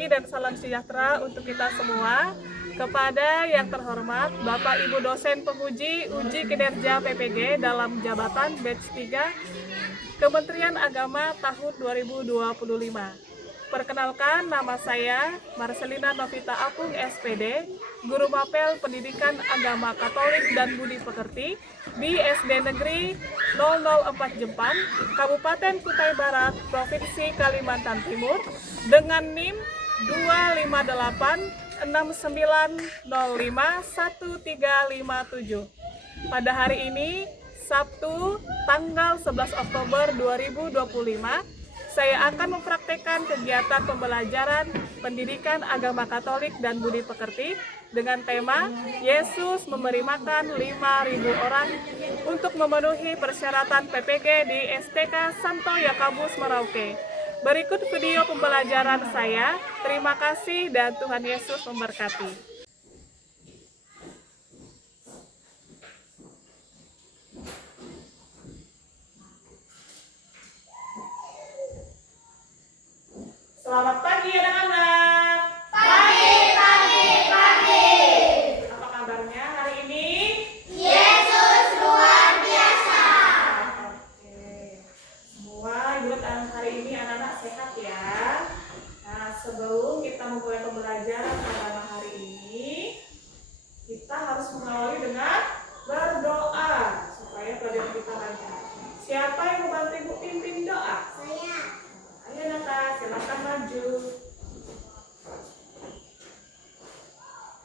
pagi dan salam sejahtera untuk kita semua. Kepada yang terhormat Bapak Ibu dosen penguji uji kinerja PPG dalam jabatan batch 3 Kementerian Agama tahun 2025. Perkenalkan, nama saya Marcelina Novita Apung SPD, Guru Mapel Pendidikan Agama Katolik dan Budi Pekerti di SD Negeri 004 Jempan, Kabupaten Kutai Barat, Provinsi Kalimantan Timur, dengan NIM 25869051357. Pada hari ini, Sabtu, tanggal 11 Oktober 2025, saya akan mempraktekkan kegiatan pembelajaran pendidikan agama Katolik dan Budi Pekerti dengan tema Yesus memberi makan 5.000 orang untuk memenuhi persyaratan PPG di STK Santo Yakobus Merauke. Berikut video pembelajaran saya. Terima kasih dan Tuhan Yesus memberkati. Selamat pagi anak-anak. Pagi. Apa kabarnya hari ini? Yesus luar biasa. Oke. Semua ibu dan hari ini anak-anak sehat ya. Nah, sebelum kita memulai pembelajaran agama hari ini, kita harus mengawali dengan berdoa supaya pelajaran kita lancar. Siapa yang membantu Ibu pimpin doa? Saya. Ayo Nata, silakan maju.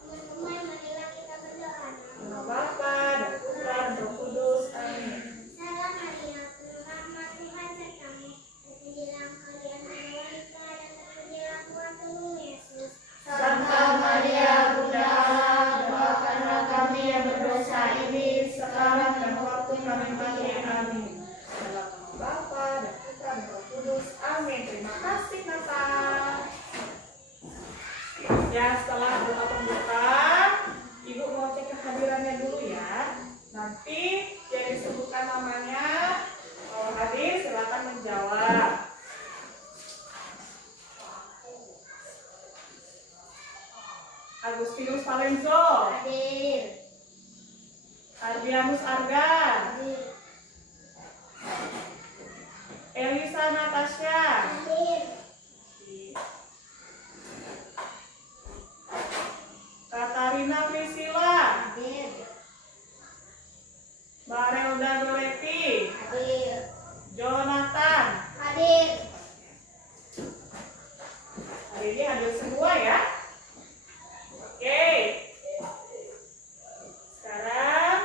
Teman-teman, marilah kita berdoa. Nama Bapa dan Putra dan Roh Kudus. Amin. Salam Maria, penuh rahmat Tuhan sertamu. Terpujilah kalian para wanita dan terpujilah Tuhan Tuhan Yesus. Santa Maria, Bunda Allah, doakanlah kami yang berdosa ini sekarang dan waktu kami mati. Amin. Dalam nama Bapa dan Putra dan Roh Kudus. Amin. Terima kasih Nata. Ya, setelah doa pembuka, Ibu mau cek kehadirannya dulu ya. Nanti yang disebutkan namanya, kalau hadir silakan menjawab. Agustinus Valenzo, Hadir. Ardianus Arga, Hadir. Elisa Natasha, Hadir. Katarina Priscila, Hadir. Barelda Doreti, Hadir. Jonathan. Hadir. Hari ini hadir semua ya. Oke. Sekarang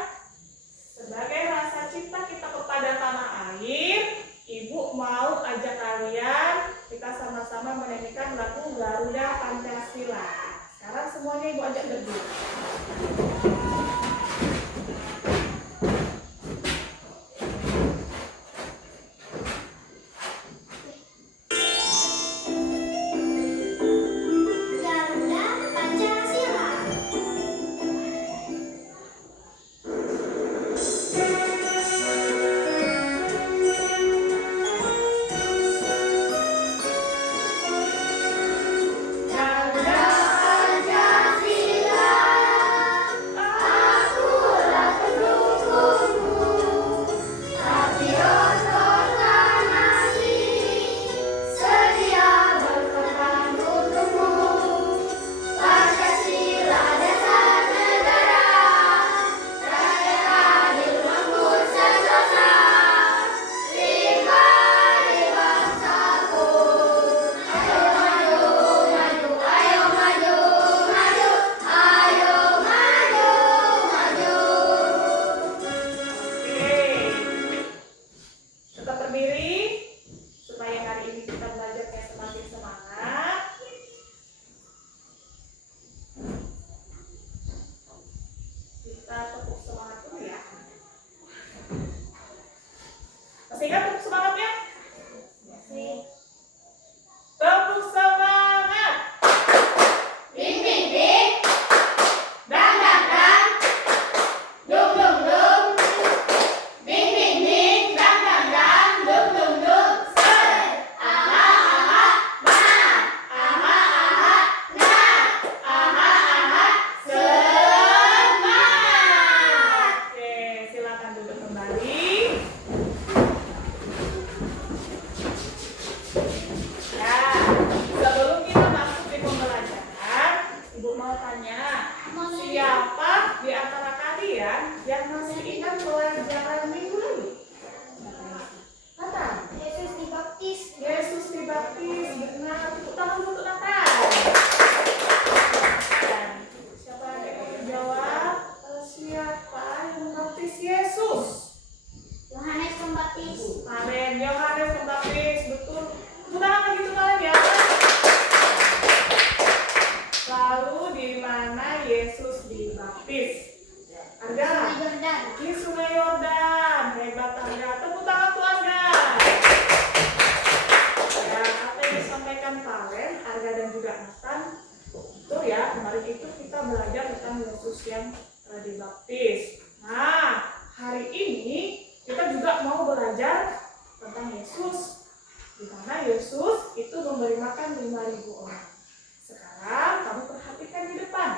sebagai rasa cinta kita kepada tanah air, Ibu mau ajak kalian kita sama-sama menyanyikan lagu Garuda Pancasila. Sekarang semuanya Ibu ajak berdiri. Garuda Pancasila. Garuda Pancasila Yesus yang dibaptis. Nah, hari ini kita juga mau belajar tentang Yesus, di mana Yesus itu memberi makan 5.000 orang. Sekarang kamu perhatikan di depan.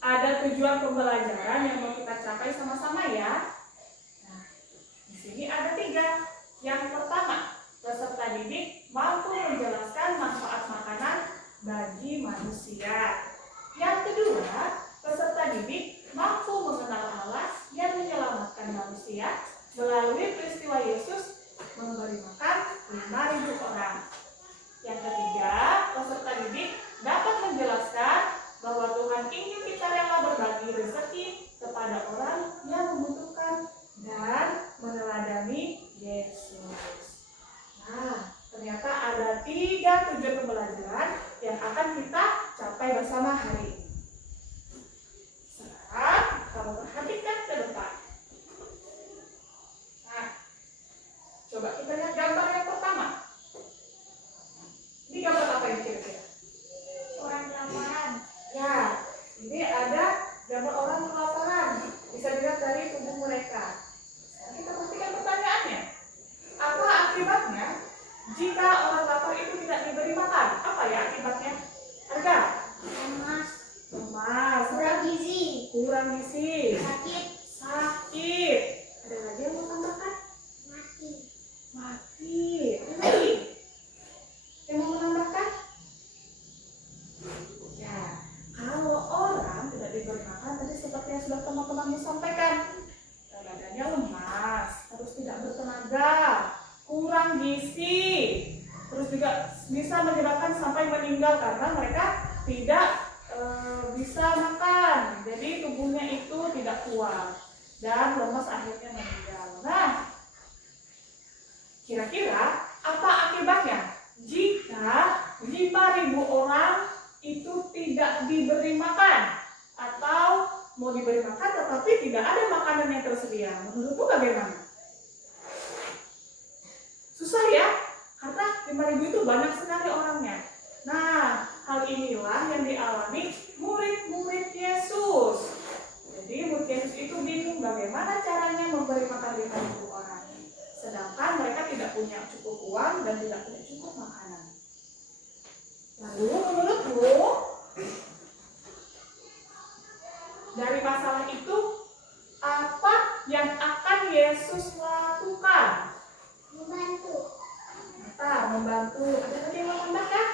Ada tujuan pembelajaran yang mau kita capai sama-sama ya. Nah, di sini ada 3. Yang pertama, peserta didik mampu menjelaskan manfaat makanan bagi manusia. Yang kedua, peserta didik mampu mengenal Allah yang menyelamatkan manusia melalui peristiwa Yesus memberi makan 5.000 orang. Yang ketiga, peserta didik dapat menjelaskan bahwa Tuhan ingin kita rela berbagi rezeki kepada orang yang membutuhkan dan meneladani Yesus. Nah, ternyata ada 3 tujuan pembelajaran yang akan kita capai bersama hari ini. Sekarang kamu perhatikan ke depan. Nah, coba kita lihat gambar yang pertama. Ini gambar apa ini kira-kira? Orang kelaparan. Ya, ini ada gambar orang kelaparan. Bisa dilihat dari tubuh mereka. Sekarang kita perhatikan pertanyaannya. Apa akibatnya jika orang lapar itu tidak diberi makan? Apa ya akibatnya? Harga? Lemas. Lemas. Kurang gizi. Kurang gizi. Sakit. Sakit. Ada lagi yang mau tambahkan? Mati. Mati. Ada lagi yang mau menambahkan? Ya, kalau orang tidak diberi makan tadi seperti yang sudah teman-teman sampaikan, badannya lemas, terus tidak bertenaga, kurang gizi, terus juga bisa menyebabkan sampai meninggal karena mereka tidak bisa makan, jadi tubuhnya itu tidak kuat dan lemas akhirnya meninggal. Nah, kira-kira apa akibatnya jika 5.000 orang itu tidak diberi makan atau mau diberi makan tetapi tidak ada makanan yang tersedia? Menurutmu bagaimana? Susah ya, karena 5.000 itu banyak sekali orangnya. Nah, hal inilah yang dialami murid-murid Yesus. Jadi murid Yesus itu bingung bagaimana caranya memberi makan 5.000 orang. Sedangkan mereka tidak punya cukup uang dan tidak punya cukup makanan. Lalu menurutmu dari masalah itu apa yang akan Yesus lakukan? Membantu. Membantu. Ada lagi yang mau tambahkan?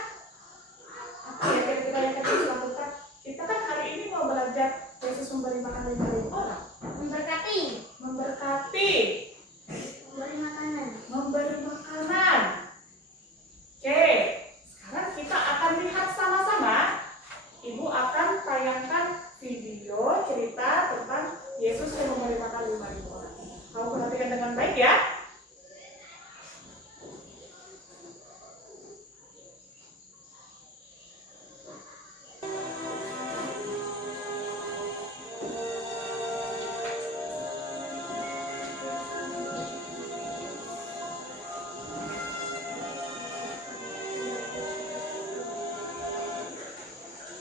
Apa ya kira-kira yang Yesus lakukan? Kita kan hari ini mau belajar Yesus memberi makan 5.000 orang. Memberkati. Memberkati. Memberi makanan. Memberi makanan. Oke, sekarang kita akan lihat sama-sama. Ibu akan tayangkan video cerita tentang Yesus yang memberi makan 5.000 orang. Kamu perhatikan dengan baik ya.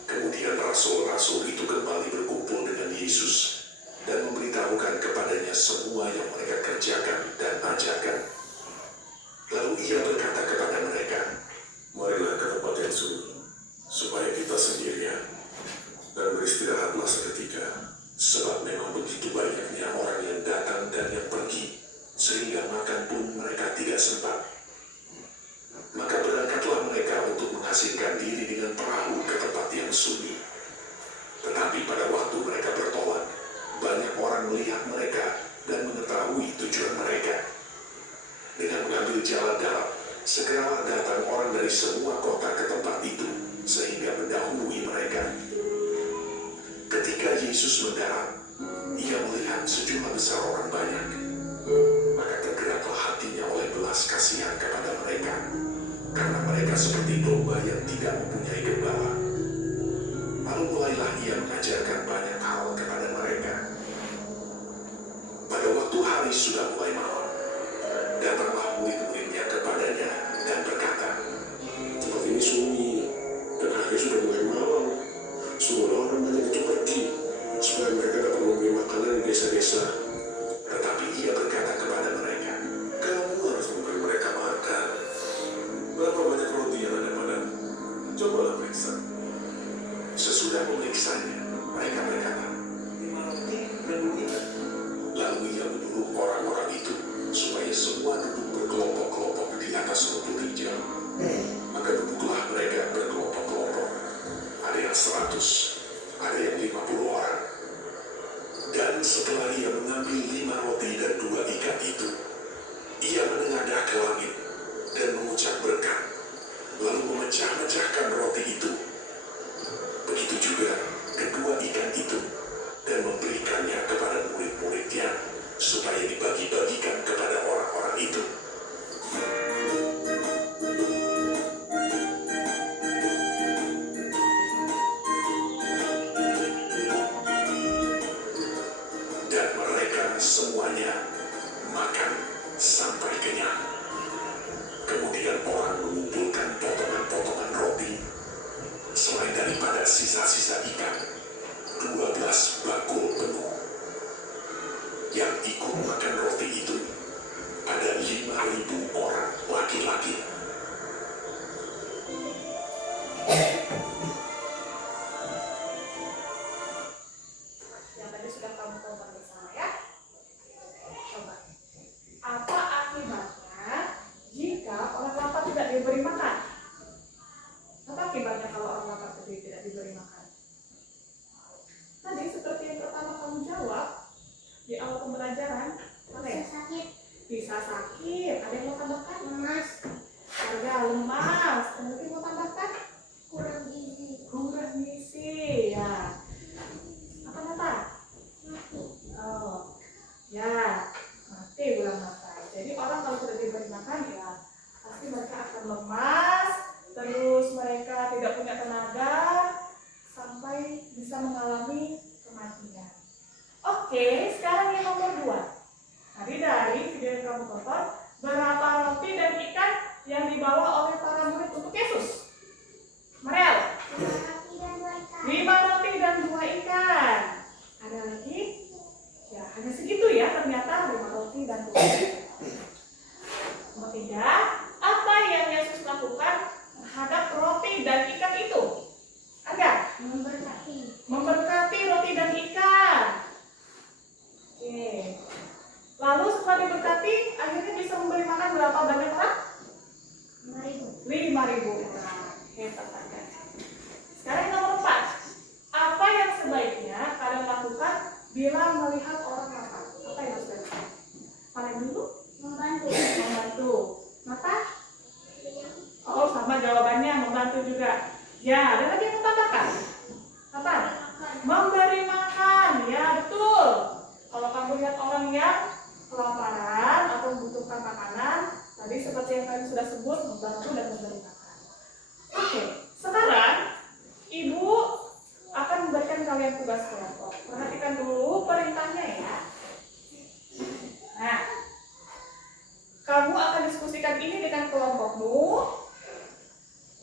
Kemudian rasul-rasul itu kembali berkumpul dengan Yesus dan memberitahukan kepadanya semua yang mereka kerjakan dan ajarkan. Lalu ia berkata kepada mereka, "Marilah ke tempat yang sunyi, supaya kita sendirian, dan beristirahatlah seketika, sebab memang begitu banyaknya orang yang datang dan yang pergi, sehingga makan pun mereka tidak sempat." Maka berangkatlah mereka untuk mengasingkan diri dengan perahu ke tempat yang sunyi. Tetapi pada waktu mereka bertolak, banyak orang melihat mereka dan mengetahui tujuan mereka. Dengan mengambil jalan darat, segeralah datang orang dari semua kota ke tempat itu, sehingga mendahului mereka. Ketika Yesus mendarat, ia melihat sejumlah besar orang banyak. Maka tergeraklah hatinya oleh belas kasihan kepada mereka, karena mereka seperti domba yang tidak mempunyai gembala. Lalu mulailah ia mengajarkan banyak hal kepada mereka. Pada waktu hari sudah mulai malam, datanglah murid-muridnya kepadanya dan berkata, "Tempat ini sunyi dan hari sudah mulai malam. Suruhlah orang banyak itu pergi biasa. Tetapi ia berkata kepada mereka, "Kamu harus memberi mereka makan. Berapa banyak roti yang ada padamu? Cobalah periksa." Sesudah memeriksanya, mereka berkata, 5 roti dan 2 ikan. Lalu ia menyuruh orang-orang itu supaya semua duduk berkelompok-kelompok di atas rumput hijau. Maka duduklah mereka berkelompok-kelompok. Ada yang 100, ada yang 50 orang. Dan setelah ia mengambil 5 roti dan 2 ikan itu, ia menengadah ke langit dan mengucap berkat, lalu memecah-mecahkan roti itu. Begitu juga kedua ikan itu, dan memberikannya kepada murid-muridnya supaya dibagi-bagikan kepada orang-orang itu. Dan mereka semuanya makan sampai kenyang. Kemudian orang mengumpulkan potongan-potongan roti selain daripada sisa-sisa ikan, 12 bakul penuh. Yang ikut makan roti itu ada 5.000 orang laki-laki. Yang tadi sudah kamu tonton bersama ya. Coba. Apa akibatnya jika orang lapar tidak diberi makan? Apa akibatnya kalau orang lapar tidak diberi makan? Tadi seperti yang pertama kamu jawab di awal pembelajaran, apa ya? Sakit, Bisa sakit. Ada yang mau tambahkan? lemas, Ada lemas. Kemudian mau tambahkan? kurang gizi, Kurang gizi. Ya. Apa Nata? mati. Oh, ya, mati bulan mata. Jadi orang kalau sudah diberi makan ya pasti mereka akan lemas, terus mereka tidak punya tenaga sampai bisa mengalami kematian. Oke, sekarang yang nomor 2. Tadi dari video yang kamu tonton, berapa roti dan ikan yang dibawa oleh para murid untuk Yesus? Merel, 5 roti dan 2 ikan. 5 roti dan 2 ikan. Ada lagi? Ya, hanya segitu ya ternyata 5 roti dan 2 ikan. Nomor 3, apa yang Yesus lakukan terhadap roti dan ikan itu? Ada? Memberkati Memberkati roti dan ikan. Oke. Lalu setelah diberkati, akhirnya bisa memberi makan berapa banyak orang? 5.000. 5.000 orang. Hebat banget. Sekarang yang nomor 4. Apa yang sebaiknya kalian lakukan bila melihat orang lapar? Apa yang harus dilakukan? Paling dulu? Membantu. Membantu. Mata? Oh, sama jawabannya, membantu juga. Ya, ada lagi yang mau tambahkan? Apa? Memberi makan. Ya, betul. Kalau kamu lihat orang yang kelaparan atau membutuhkan makanan, tadi seperti yang kalian sudah sebut, membantu dan memberi makan. Oke, sekarang Ibu akan memberikan kalian tugas kelompok. Perhatikan dulu perintahnya ya. Nah, kamu akan diskusikan ini dengan kelompokmu.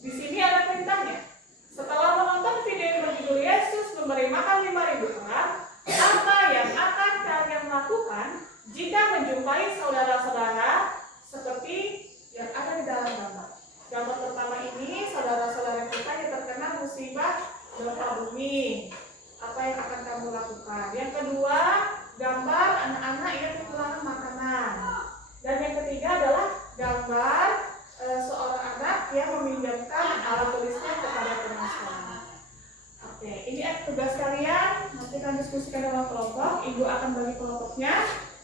Di sini ada perintahnya. Setelah menonton video yang berjudul Yesus memberi makan 5.000 orang, apa yang akan kalian lakukan jika menjumpai saudara-saudara seperti yang ada di dalam gambar? Gambar pertama ini saudara-saudara kita yang terkena musibah gempa bumi. Apa yang akan kamu lakukan? Yang kedua, gambar anak-anak yang kekurangan makanan. Dan yang ketiga adalah gambar seorang anak yang meminjamkan alat tulisnya kepada teman sekolah. Oke, ini tugas kalian. Nanti kalian diskusikan dalam kelompok. Ibu akan bagi kelompoknya.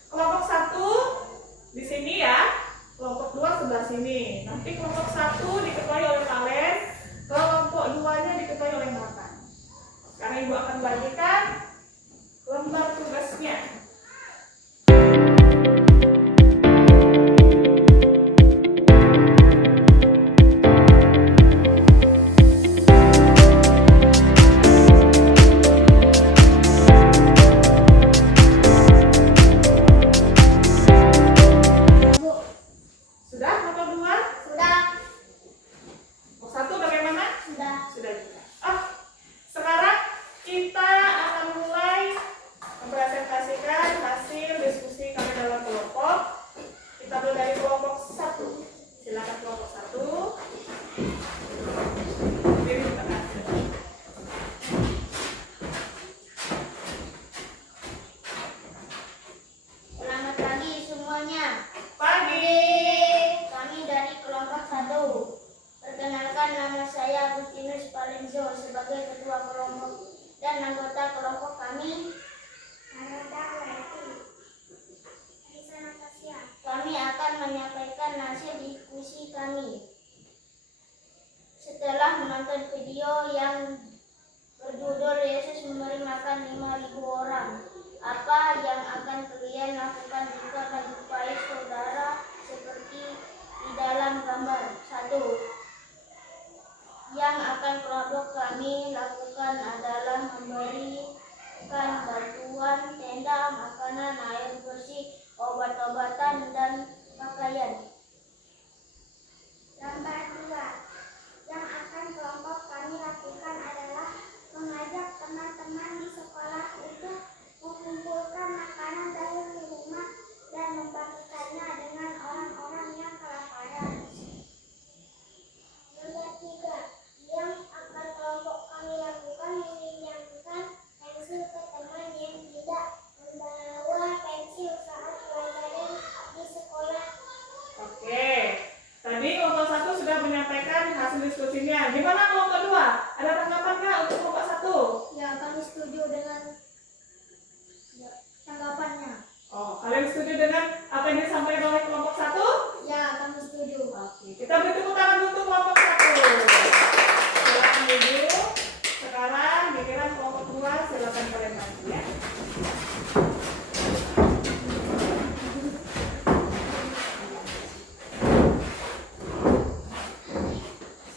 Kelompok 1 di sini ya. Kelompok 2 sebelah sini. Nanti kelompok 1 diketuai oleh Kalen. Kelompok 2-nya diketuai oleh Nathan. Sekarang Ibu akan bagikan lembar tugasnya. Sudah kelompok 2? Sudah. Kelompok 1 bagaimana? Sudah. Sudah juga. Sekarang kita akan sebagai ketua kelompok dan anggota kelompok kami. Kami akan menyampaikan hasil diskusi kami. Setelah menonton video yang berjudul Yesus memberi makan 5.000 orang, apa yang akan kalian lakukan jika menjumpai saudara seperti di dalam gambar 1? Yang akan kelompok kami lakukan adalah memberikan bantuan tenda, makanan, air bersih, obat-obatan, dan pakaian. Gambar 2. Yang akan kelompok kami lakukan adalah mengajak teman-teman di sekolah untuk mengumpulkan makanan dari rumah dan membagikannya dengan orang-orang yang kelaparan. Gambar 3. Yang akan kelompok kami lakukan meminjamkan pensil ke teman yang tidak membawa pensil saat pelajaran di sekolah. Oke, tadi kelompok 1 sudah menyampaikan hasil diskusinya. Gimana kelompok 2? Ada tanggapan nggak untuk kelompok 1? Ya, kami setuju dengan tanggapannya. Oh, kalian setuju dengan apa yang disampaikan oleh kelompok 1? Ya, kami setuju. Oke, kita beri tepuk tangan untuk kelompok 1. Silakan duduk. Sekarang giliran kelompok 2, silakan kalian maju ya.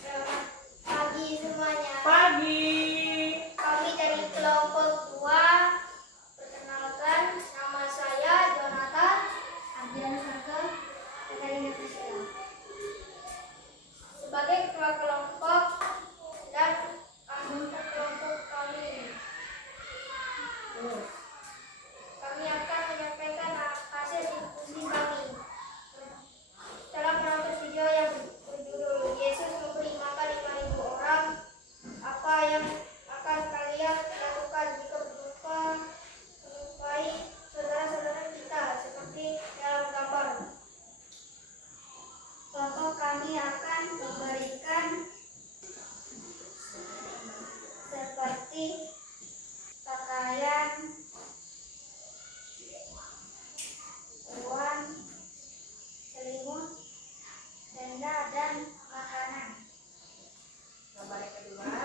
Selamat pagi semuanya. Pagi. Kami dari kelompok 2. Perkenalkan, nama saya Jonathan. Adrian Sarkel, Katarina Priscilla. Sebagai ketua kelompok dan anggota kelompok kami akan menyampaikan hasil diskusi kami. Setelah menonton video yang berjudul Yesus memberi makan 5.000 orang, apa yang akan kalian lakukan jika menjumpai saudara-saudara kita seperti dalam gambar? Kelompok kami akan memberikan seperti pakaian, uang, selimut, tenda, dan makanan. Gambar yang kedua.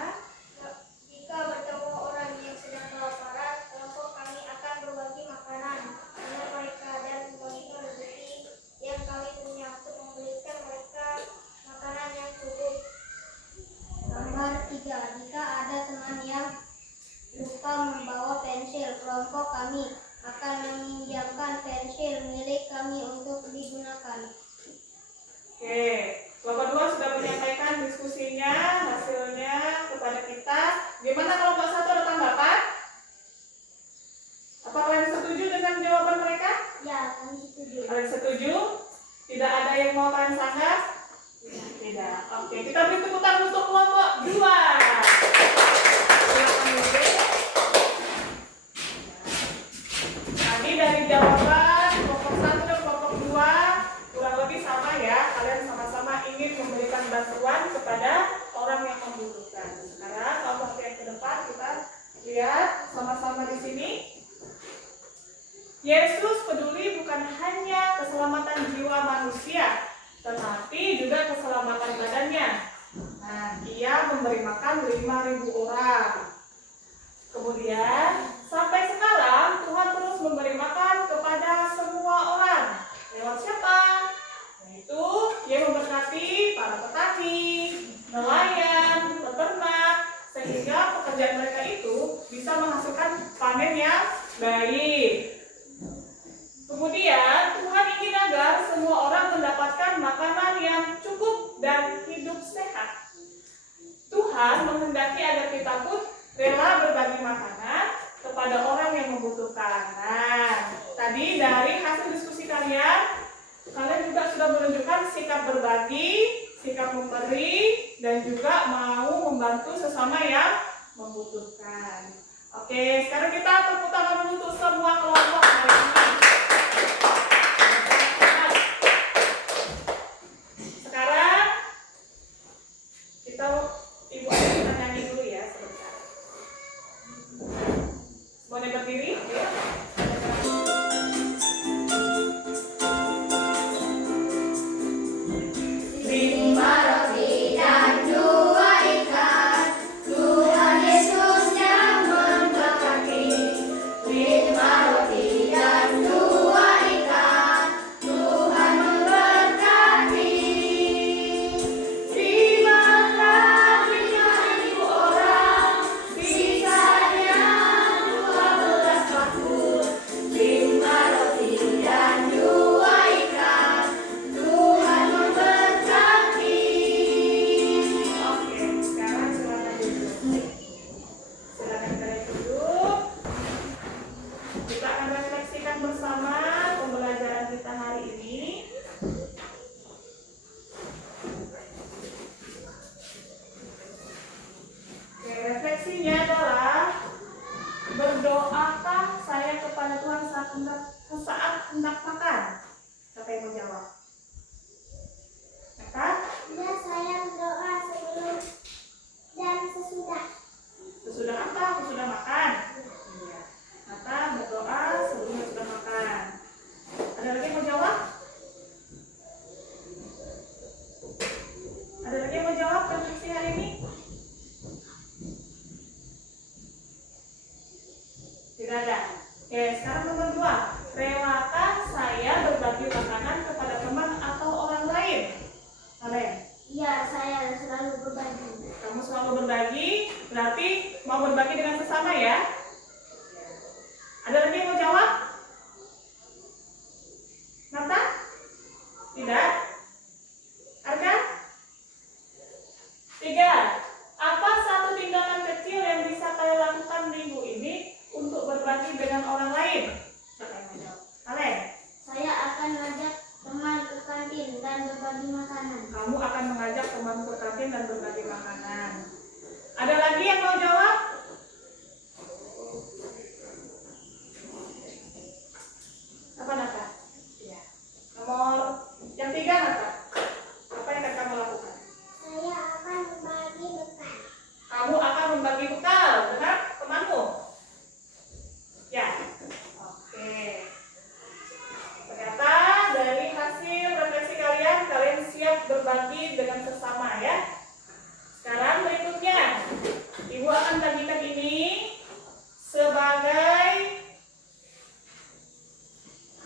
Jika bertemu orang yang sedang kelaparan, kelompok kami akan berbagi makanan dengan mereka dan membagikan rezeki yang kami punya untuk memberikan mereka makanan yang cukup. Gambar 3. Jika ada teman yang lupa membawa pensil, kelompok kami akan meminjamkan pensil milik kami untuk digunakan. Oke, kelompok 2 sudah menyampaikan diskusinya, hasilnya kepada kita. Gimana kelompok 1, ada tanggapan? Apa kalian setuju dengan jawaban mereka? Ya, kami setuju. Kalian setuju? Tidak ada yang mau kalian sanggah? Tidak. Oke, kita beri tepuk tangan untuk kelompok 2. Silakan duduk. Tadi dari jawaban kelompok 1 dan kelompok 2 kurang lebih sama ya. Kalian sama-sama ingin memberikan bantuan kepada orang yang membutuhkan. Sekarang kelompok yang ke depan kita lihat sama-sama di sini. Yesus peduli bukan hanya keselamatan jiwa manusia, tetapi juga keselamatan badannya. Nah, ia memberi makan 5.000 orang. Kemudian, sampai sekarang Tuhan terus memberi makan kepada semua orang. Lewat siapa? Yaitu, ia memberkati para petani, nelayan, peternak, sehingga pekerjaan mereka itu bisa menghasilkan panen yang baik. Kemudian, Tuhan ingin agar semua orang mendapatkan makanan yang cukup dan hidup sehat. Tuhan menghendaki agar kita pun rela berbagi makanan kepada orang yang membutuhkan. Nah, tadi dari hasil diskusi kalian juga sudah menunjukkan sikap berbagi, sikap memberi, dan juga mau membantu sesama yang membutuhkan. Oke, sekarang kita tepuk tangan untuk semua kelompok hari ini. Sekarang kita Ibu Ayu kita nyanyi dulu ya. sesaat hendak makan? Siapa yang mau jawab? Nata? Ya, saya berdoa sebelum dan sesudah. Sesudah apa? Sesudah makan. Iya. Nata berdoa sebelum sudah makan. Ada lagi yang mau jawab? Ada lagi yang mau jawab refleksi hari ini? Tidak ada. Oke, sekarang nomor 2. Relakah saya berbagi makanan kepada teman atau orang lain? Kalian? Iya, saya selalu berbagi. Kamu selalu berbagi, berarti mau berbagi dengan sesama ya? Ada lagi yang mau jawab? Nata? Tidak? Arka? 3. Apa satu tindakan kecil yang bisa kalian lakukan minggu ini untuk berbagi dengan orang lain? Siapa yang mau jawab? Kalian? Saya akan mengajak teman ke kantin dan berbagi makanan. Kamu akan mengajak teman ke kantin dan berbagi makanan. Ada lagi yang mau jawab? Apa Nata? Iya. Nomor yang 3 Nata. Apa yang akan kamu lakukan? Saya akan berbagi bekal. Kamu akan membagi bekal dengan temanmu. Ya. Oke. Ternyata dari hasil refleksi kalian, kalian siap berbagi dengan sesama ya. Sekarang berikutnya, Ibu akan bagikan ini sebagai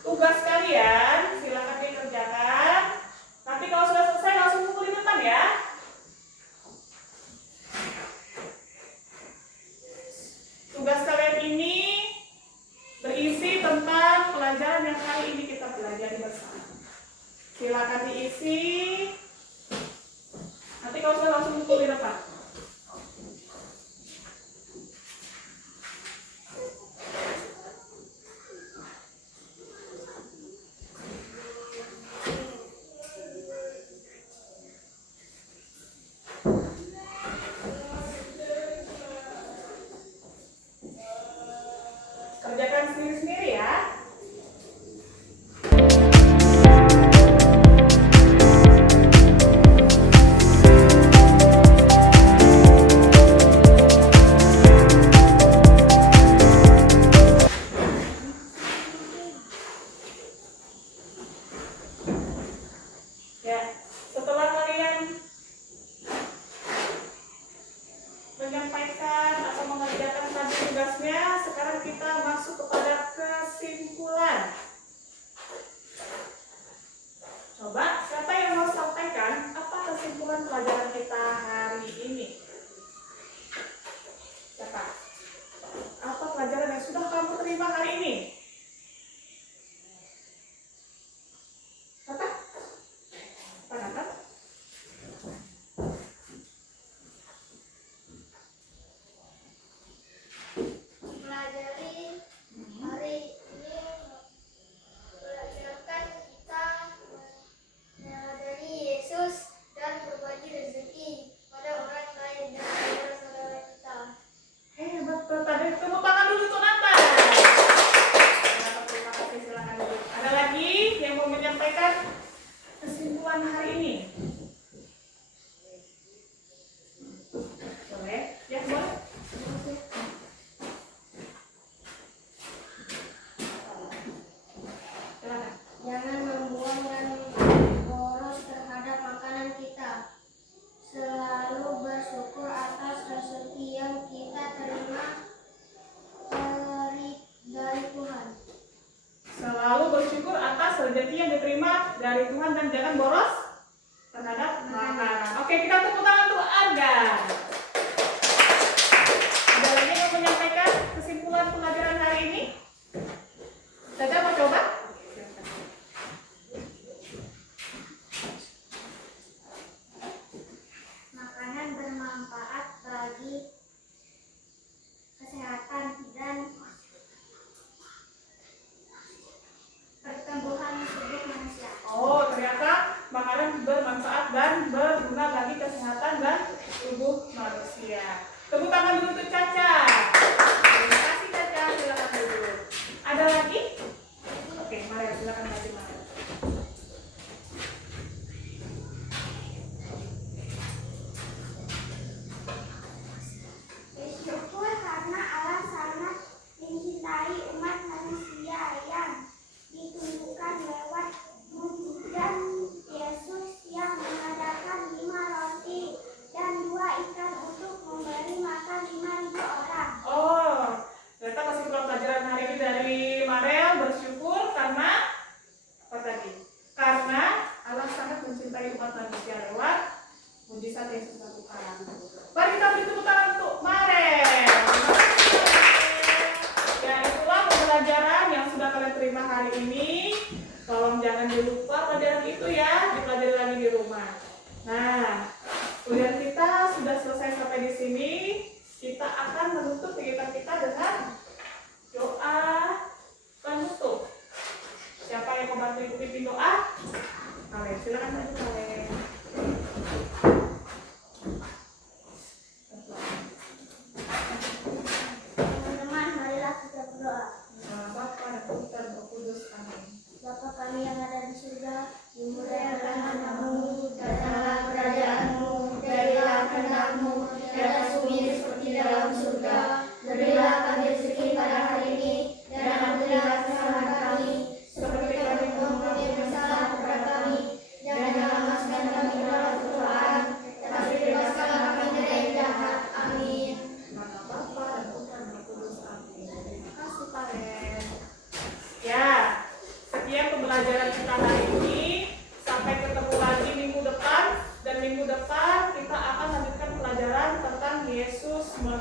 tugas kalian. Silakan dikerjakan. Nanti kalau sudah selesai langsung kumpul di depan ya. Tugas kalian ini berisi tentang pelajaran yang kali ini kita pelajari bersama. Silakan diisi. Nanti kalau sudah langsung kumpul di depan. Kerjakan sendiri-sendiri ya. Ya, setelah kalian menyampaikan atau mengerjakan tadi tugasnya, sekarang kita masuk kepada kesimpulan. Coba, siapa yang mau sampaikan apa kesimpulan pelajaran kita hari ini? Siapa? Apa pelajaran yang sudah kamu terima hari ini? Apa? Apa Nata? Pelajari hari ini belajarkan kita menyadari Yesus dan berbagi rezeki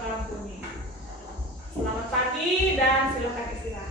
Karangkuni. Selamat pagi dan silakan istirahat.